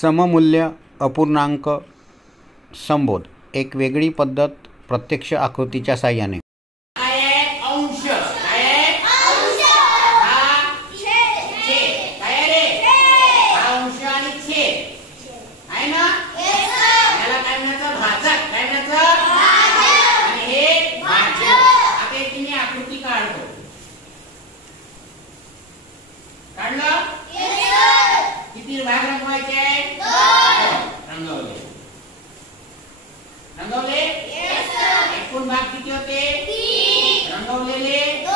सममूल्य अपूर्णांक संबोध एक वेगळी पद्धत प्रत्यक्ष आकृतीच्या साहाय्याने. किती भाग रंगवायचे? रंगवले रंगवले एकूण भाग किती होते? रंगवलेले 2.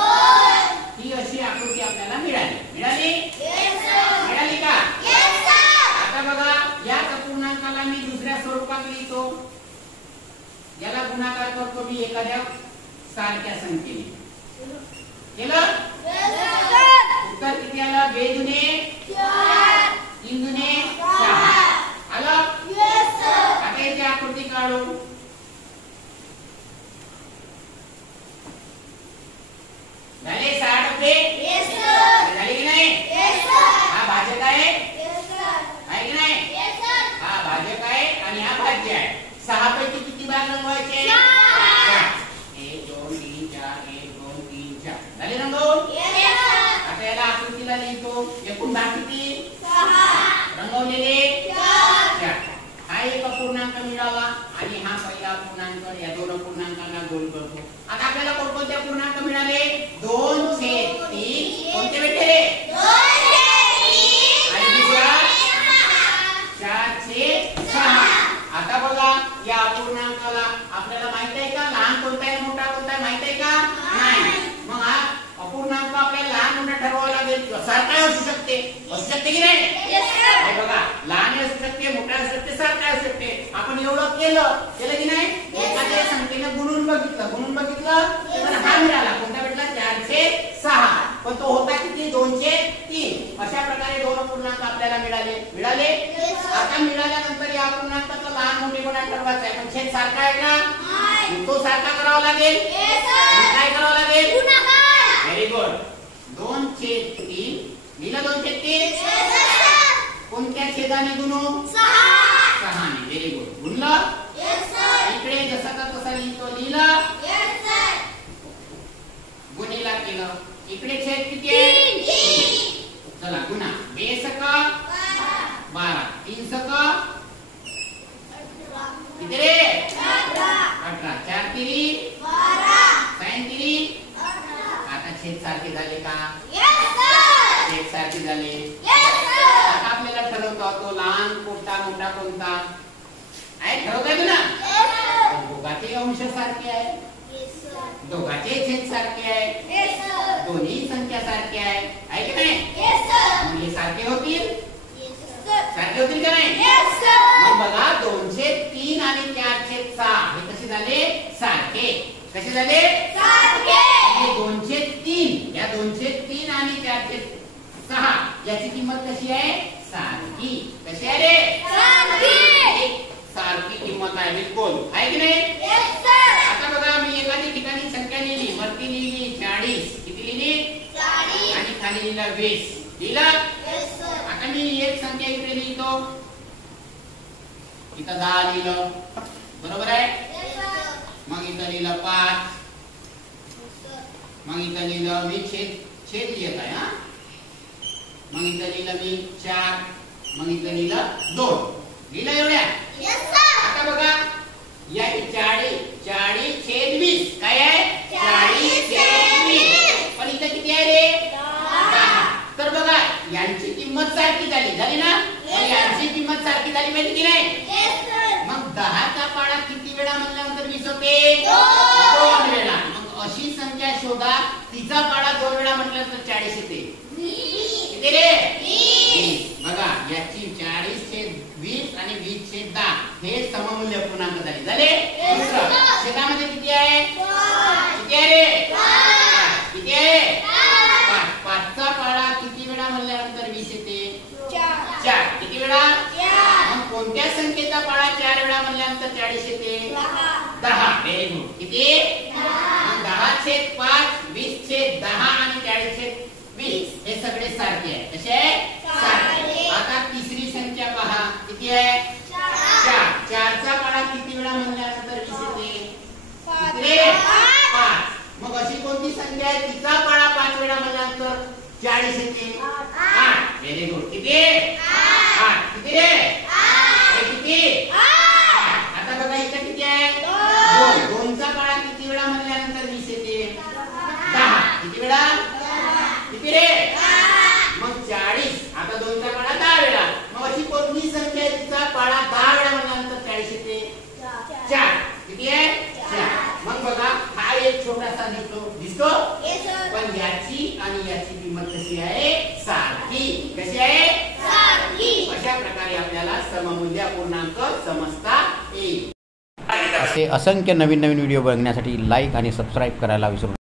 ही अशी आकृती आपल्याला मिळाली. मिळाली मिळाली का? आता बघा, या अपूर्णांकाला मी दुसऱ्या स्वरूपात लिहितो. याला गुणाकार करतो मी एखाद्या सारख्या संख्येने. केलं? उत्तर किती आलं? 2 दुने 4, 3 दुने 6 आलं. आता याची आकृती काढू. झाले 6 डबे? झाले की नाही? हा भाजक आहे की नाही? हा भाजक आहे आणि हा भाज्य आहे. 6 पैकी किती भाग रंगवायचे? 1 2 3 4 1 2 3 4 झाले रंगवून. आता याला आकृतीला लिहितो. एकूण भाग किती? 6 रंगवलेले 4. हा एक अपूर्णांक मिळाला आणि हा पहिला अपूर्णांक. या दोन अपूर्णांकांना गोल करतो. आता आपल्याला कोणते अपूर्णांक मिळाले? 2/3 कोणते भेटले? 2/3 आणि दुसरा 4/6. आता बघा, या अपूर्णांकाला आपल्याला माहित आहे का लहान कोणता आहे मोठा कोणता आहे? माहित आहे का? नाही. मग हा अपूर्णांक आपल्याला लहान मोठा ठरवावा लागेल. सारखा असू शकते की नाही? बघा, लहान असू शकते, मोठा असू शकते, सारखा असू शकते. आपण एवढं केलं की नाही? एखाद्या संख्येने गुणून बघितलं तर हा मिळाला. कोणता भेटला? 4/6. पण तो होता किती? 2/3. अशा प्रकारे दोन अपूर्णांक आपल्याला मिळाले. आता मिळाल्यानंतर या अपूर्णांकाचा लहान मोठेपणा ठरवायचा आहे. पण छेद सारखा आहे का? तो सारखा करावा लागेल. काय करावं लागेल? Very good. 2/3 लिहिलं. 2/3 कोणत्या छेदाने गुणू? 6 ने. Very good. गुणलं. इकडे जसा तसा लिहितो. लिहिलं. गुणीला केलं. इकडे छेद किती आहे? 3. चला गुणा. 2 सका 12 3 सका किती रे? 18 4 तिरी 12 6 तिरी 18. आता छेद सारखे झाले का? छेद सारखे झाले. आता आपल्याला ठरवता तो लहान कोणता मोठा कोणता आहे? ठरवताय ना? दोघांचे अंश सारखे आहे, दोघांचे छेद सारखे आहे, दोन्ही संख्या सारख्या आहे की नाही? म्हणजे सारखे होतील. सारखे होतील का नाही? मग बघा, 2/3 आणि 4/6 हे कसे झाले? सारखे. कसे झाले? सारखे. 2/3 या 2/3 आणि 4/6 याची किंमत कशी आहे? सारखी. कशी आहे रे? सारखी. सारखी किंमत आहे. बिलकुल आहे की नाही? आता बघा, मी एखादी ठिकाणी संख्या लिहिली. वरती लिहिली 40. किती लिहिली? 40. आणि खाली लिहिला 20. लिहिलं. आता मी एक संख्या इकडे लिहितो. इथं 10 लिहिलं. बरोबर आहे? मग इथं लिहिलं 5. मग इथं लिहिलं मी छेद लिहित आहे. हा, मग इथं लिहिलं मी 4. मग इथं लिहिलं 2. लिहिलं एवढ्या? आता बघा, या 40/20 काय आहे? 40/20. पण इथं किती आहे रे? 10. तर बघा, यांची किंमत सारखी झाली ना? यांची किंमत सारखी झाली पाहिजे की नाही? मग 10चा पाडा किती वेळा म्हणल्यानंतर 20 होते? 2 वेळा. मग अशी संख्या शोधा तिचा पाडा 2 वेळा म्हटल्यानंतर 40 येते. किती रे? 20. बघा, याची 40/20 आणि 20/10 हे सममूल्य अपूर्णांक झाले. दुसरं छेदामध्ये किती आहे? किती आहे रे? किती आहे? 5चा पाडा किती वेळा म्हणल्यानंतर 20 येते? 4. किती वेळा? मग कोणत्या संख्येचा पाडा 4 वेळा म्हणल्यानंतर 40 येते? 10. Very good. किती? 10/5 20/10 आणि 40/20 हे सगळे सारखे आहे. कसे आहे? सारखे. आता तिसरी संख्या पहा. किती आहे 4. 4चा पाढा किती वेळा म्हणल्यानंतर 20 येते? 5. मग अशी कोणती संख्या आहे तिचा पाढा 5 वेळा म्हणल्यानंतर 40 येते? 8. Very good. किती? 8. किती रे? किती? 8. आता बघा इथे किती आहे? 2. 2चा पाढा किती वेळा म्हणल्यानंतर 20 येते? 10. किती वेळा? किती रे? मग 40. आता 2चा पाढा 10 वेळा. मग अशी कोणती संख्या आहे तिचा पाढा 10 वेळा म्हणल्यानंतर 40 येते? 4. किती आहे? 4. मग बघा हा एक छोटासा दिसतो पण याची आणि याची किंमत कशी आहे? सारखी. कशी आहे? सारखी. अशा प्रकारे आपल्याला सममूल्य अपूर्णांक समजता येईल. असे असंख्य नवीन व्हिडिओ बघण्यासाठी लाईक आणि सबस्क्राईब करायला विसरू नका.